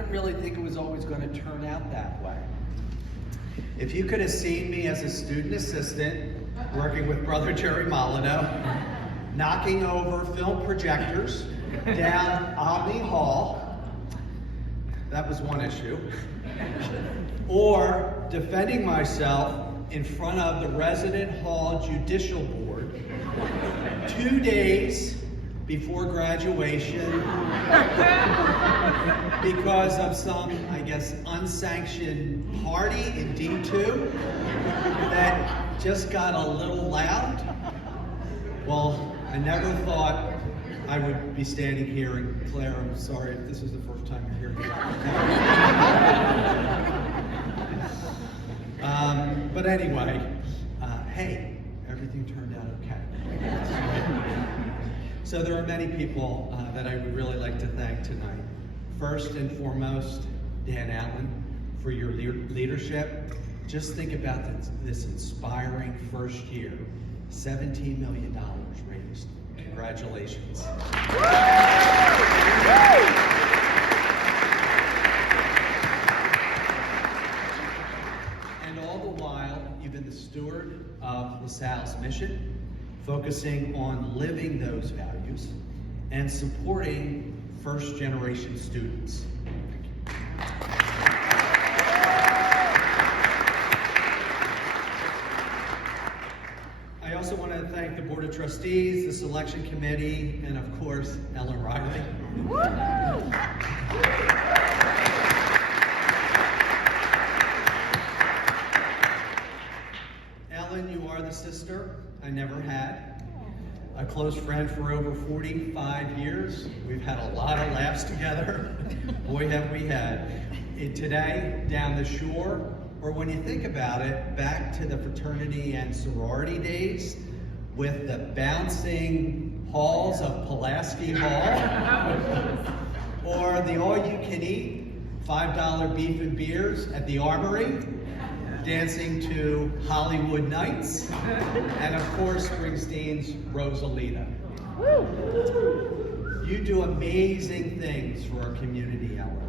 didn't really think it was always going to turn out that way. If you could have seen me as a student assistant, working with Brother Jerry Molyneux, knocking over film projectors down Omni Hall, that was one issue, or defending myself in front of the Resident Hall Judicial Board 2 days before graduation because of some, I guess, unsanctioned party in D2 that just got a little loud. Well, I never thought I would be standing here, and Claire, I'm sorry if this is the first time you're hearing about it. But anyway, hey, everything turned out okay. So there are many people that I would really like to thank tonight. First and foremost, Dan Allen, for your leadership. Just think about this inspiring first year. $17 million raised. Congratulations. And all the while, you've been the steward of LaSalle's mission, focusing on living those values and supporting first-generation students. I also want to thank the Board of Trustees, the Selection Committee, and of course, Ellen Riley. Ellen, you are the sister I never had. A close friend for over 45 years. We've had a lot of laughs together. Boy, have we had. Today, down the shore, or when you think about it, back to the fraternity and sorority days with the bouncing halls of Pulaski Hall, or the all-you-can-eat $5 beef and beers at the Armory, dancing to Hollywood Nights, and of course, Springsteen's Rosalita. You do amazing things for our community, Ellen.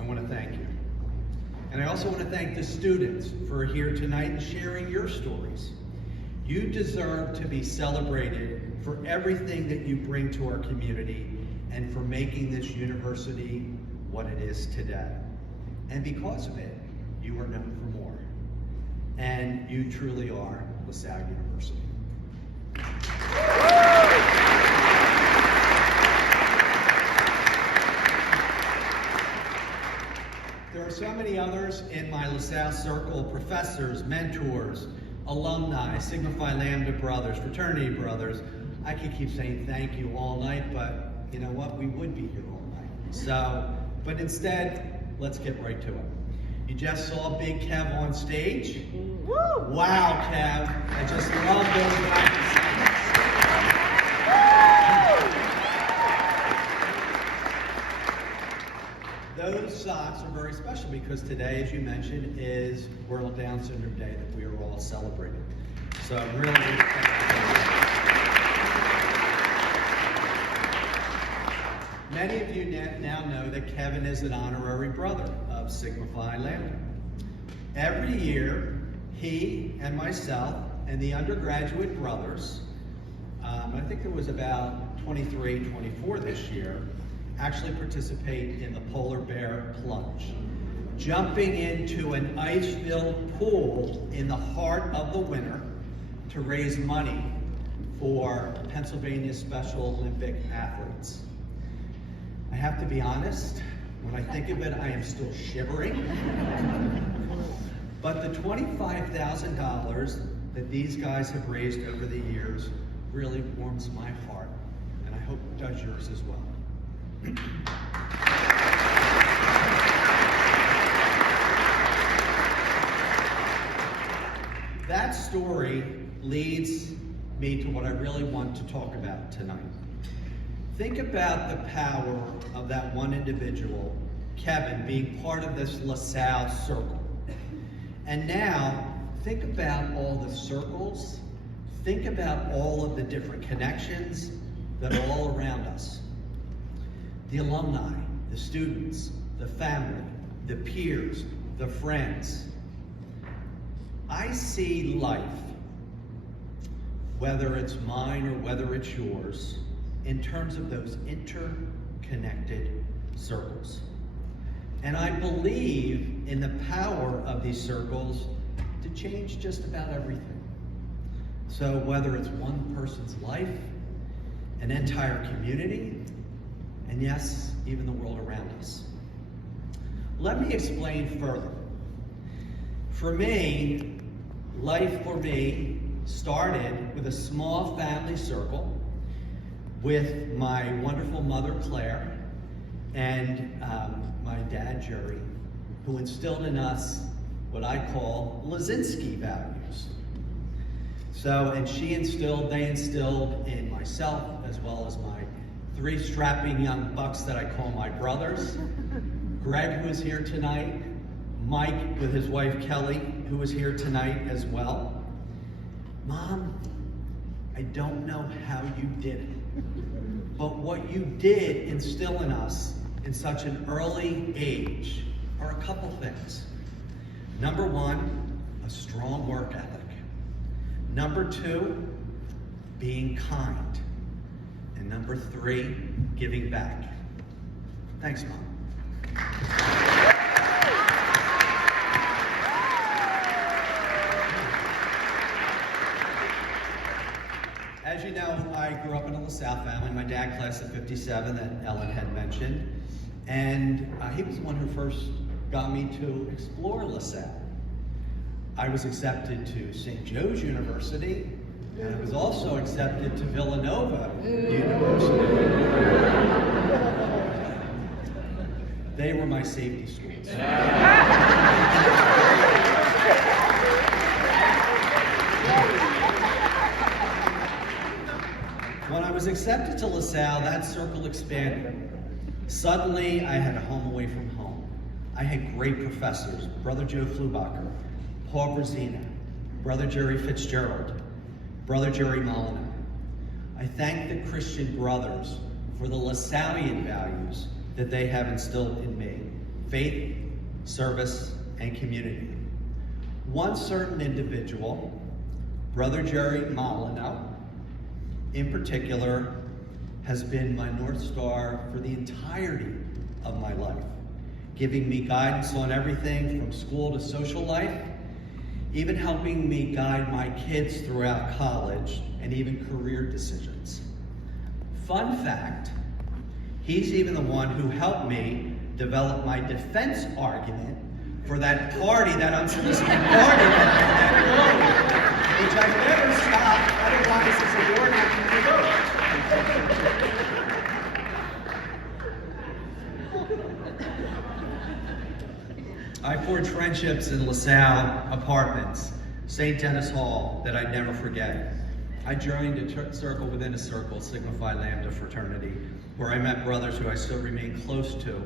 I want to thank you. And I also want to thank the students for here tonight and sharing your stories. You deserve to be celebrated for everything that you bring to our community and for making this university what it is today. And because of it, you are known for more. And you truly are LaSalle University. There are so many others in my LaSalle circle, professors, mentors, alumni, Sigma Phi Lambda brothers, fraternity brothers. I could keep saying thank you all night, but you know what? We would be here all night. So, but instead, let's get right to it. You just saw Big Kev on stage. Woo! Wow, Kev. I just love those guys. Those socks are very special because today, as you mentioned, is World Down Syndrome Day that we are all celebrating. So I'm really many of you now know that Kevin is an honorary brother of Sigma Phi Lambda. Every year, he and myself and the undergraduate brothers, I think there was about 23, 24 this year, actually participate in the polar bear plunge, jumping into an ice-filled pool in the heart of the winter to raise money for Pennsylvania Special Olympic athletes. I have to be honest, when I think of it, I am still shivering. But the $25,000 that these guys have raised over the years really warms my heart, and I hope it does yours as well. That story leads me to what I really want to talk about tonight. Think about the power of that one individual, Kevin, being part of this LaSalle circle. And now, think about all the circles, think about all of the different connections that are all around us. The alumni, the students, the family, the peers, the friends. I see life, whether it's mine or whether it's yours, in terms of those interconnected circles. And I believe in the power of these circles to change just about everything. So whether it's one person's life, an entire community, and yes, even the world around us. Let me explain further. For me, life for me started with a small family circle with my wonderful mother, Claire, and my dad, Jerry, who instilled in us what I call Lezynski values. So, and they instilled in myself, as well as my 3 strapping young bucks that I call my brothers. Greg, who is here tonight, Mike with his wife Kelly, who is here tonight as well. Mom, I don't know how you did it, but what you did instill in us in such an early age are a couple things. Number 1, a strong work ethic. Number 2, being kind. And number 3, giving back. Thanks, Mom. As you know, I grew up in a LaSalle family. My dad, class of 57, that Ellen had mentioned. And he was the one who first got me to explore LaSalle. I was accepted to St. Joe's University, and I was also accepted to Villanova University. They were my safety schools. When I was accepted to LaSalle, that circle expanded. Suddenly, I had a home away from home. I had great professors, Brother Joe Flubacher, Paul Brazina, Brother Jerry Fitzgerald, Brother Jerry Molyneux. I thank the Christian brothers for the LaSallian values that they have instilled in me: faith, service, and community. One certain individual, Brother Jerry Molyneux, in particular, has been my North Star for the entirety of my life, giving me guidance on everything from school to social life, even helping me guide my kids throughout college and even career decisions. Fun fact, he's even the one who helped me develop my defense argument for that party, that unsolicited party that I had earlier, which I've never stopped, otherwise it's a door knocking the vote. I forged friendships in LaSalle apartments, St. Dennis Hall, that I'd never forget. I joined a circle within a circle, Sigma Phi Lambda fraternity, where I met brothers who I still remain close to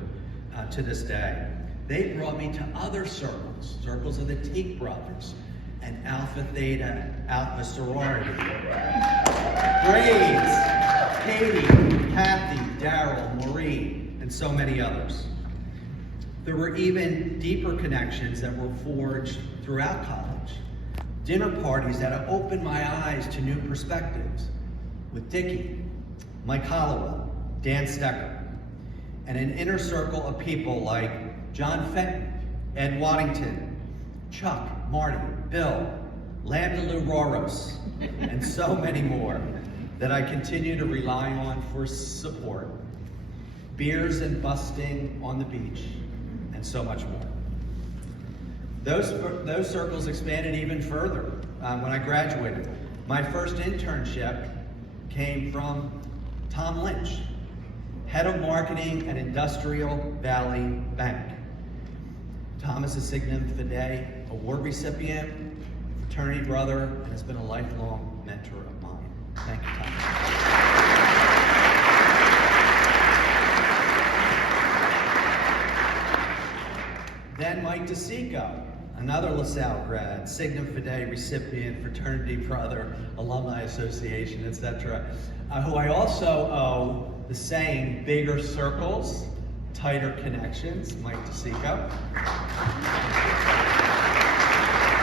this day. They brought me to other circles, circles of the Teak brothers, and Alpha Theta Alpha sorority. Graves, Katie, Kathy, Daryl, Maureen, and so many others. There were even deeper connections that were forged throughout college. Dinner parties that have opened my eyes to new perspectives with Dickie, Mike Hollowell, Dan Stecker, and an inner circle of people like John Fenton, Ed Waddington, Chuck, Marty, Bill, Lambda Lou Roros, and so many more that I continue to rely on for support. Beers and busting on the beach, and so much more. Those circles expanded even further when I graduated. My first internship came from Tom Lynch, head of marketing at Industrial Valley Bank. Tom is a Signum Fidei award recipient, fraternity brother, and has been a lifelong mentor of mine. Thank you, Tom. Then Mike DeSico, another LaSalle grad, Signum Fidei recipient, fraternity brother, alumni association, etc., who I also owe the saying, bigger circles tighter connections, Mike DeSico.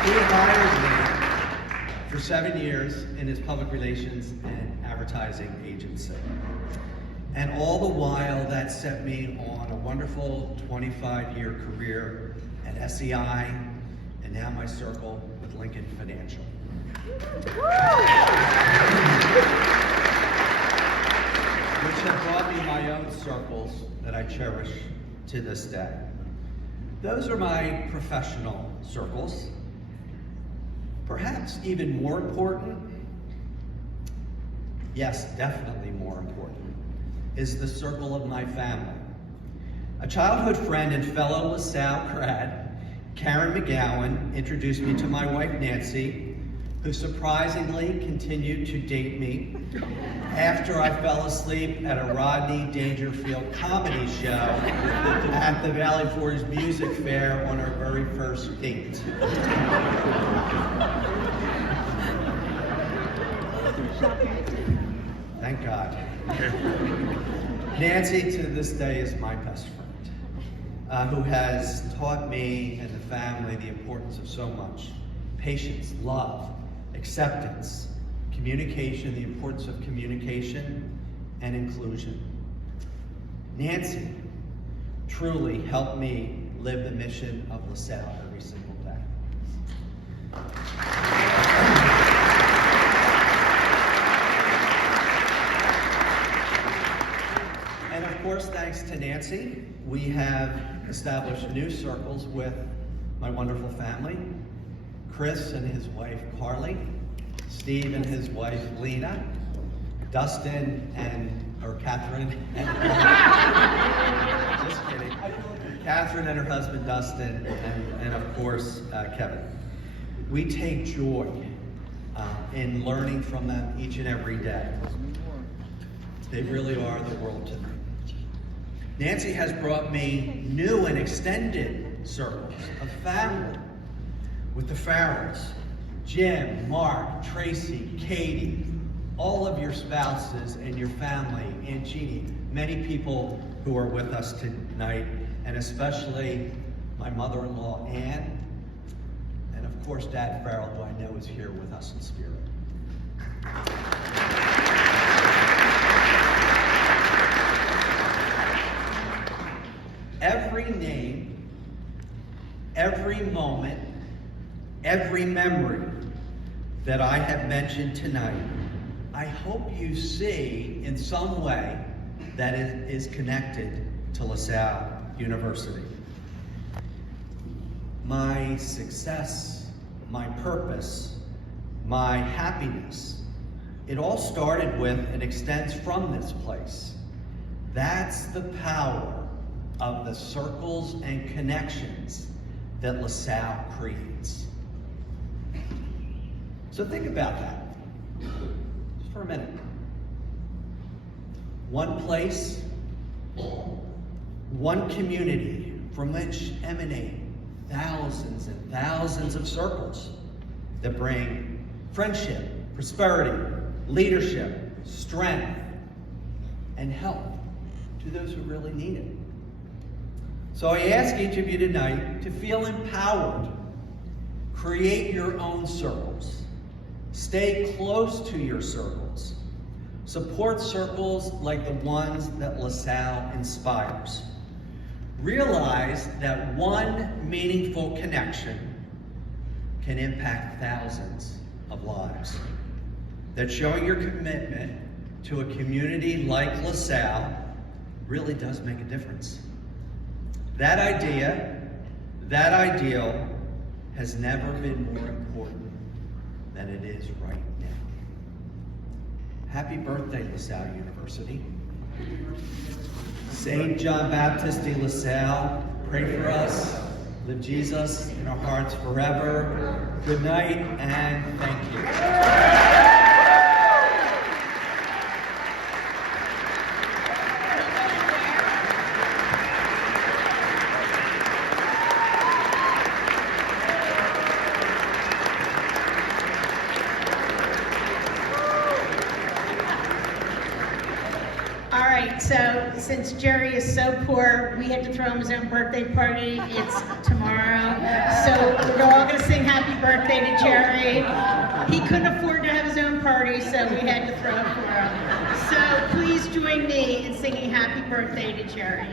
He hired me for 7 years in his public relations and advertising agency. And all the while, that set me on a wonderful 25-year career at SEI, and now my circle with Lincoln Financial. Which have brought me my own circles that I cherish to this day. Those are my professional circles. Perhaps even more important, yes, definitely more important, is the circle of my family. A childhood friend and fellow LaSalle grad, Karen McGowan, introduced me to my wife Nancy, who surprisingly continued to date me after I fell asleep at a Rodney Dangerfield comedy show at the Valley Forge Music Fair on our very first date. Thank God. Nancy, to this day, is my best friend, who has taught me and the family the importance of so much. Patience, love, acceptance, communication, the importance of communication and inclusion. Nancy truly helped me live the mission of LaSalle every single day. And of course, thanks to Nancy, we have established new circles with my wonderful family, Chris and his wife Carly, Steve and his wife Lena, Dustin Catherine just kidding. Catherine and her husband Dustin, and of course Kevin. We take joy in learning from them each and every day. They really are the world to me. Nancy has brought me new and extended circles of family with the Farrells, Jim, Mark, Tracy, Katie, all of your spouses and your family, Aunt Jeannie, many people who are with us tonight, and especially my mother-in-law, Ann, and of course, Dad Farrell, who I know is here with us in spirit. Every name, every moment, every memory that I have mentioned tonight, I hope you see in some way that it is connected to LaSalle University. My success, my purpose, my happiness, it all started with and extends from this place. That's the power of the circles and connections that LaSalle creates. So think about that, just for a minute. One place, one community from which emanate thousands and thousands of circles that bring friendship, prosperity, leadership, strength, and help to those who really need it. So I ask each of you tonight to feel empowered. Create your own circles. Stay close to your circles. Support circles like the ones that LaSalle inspires. Realize that one meaningful connection can impact thousands of lives. That showing your commitment to a community like LaSalle really does make a difference. That idea, that ideal, has never been more important than it is right now. Happy birthday, LaSalle University. St. John Baptist de LaSalle, pray for us. Live Jesus in our hearts forever. Good night and thank you. since Jerry is so poor, we had to throw him his own birthday party. It's tomorrow. So we're all going to sing happy birthday to Jerry. He couldn't afford to have his own party, so we had to throw it for him. So please join me in singing happy birthday to Jerry.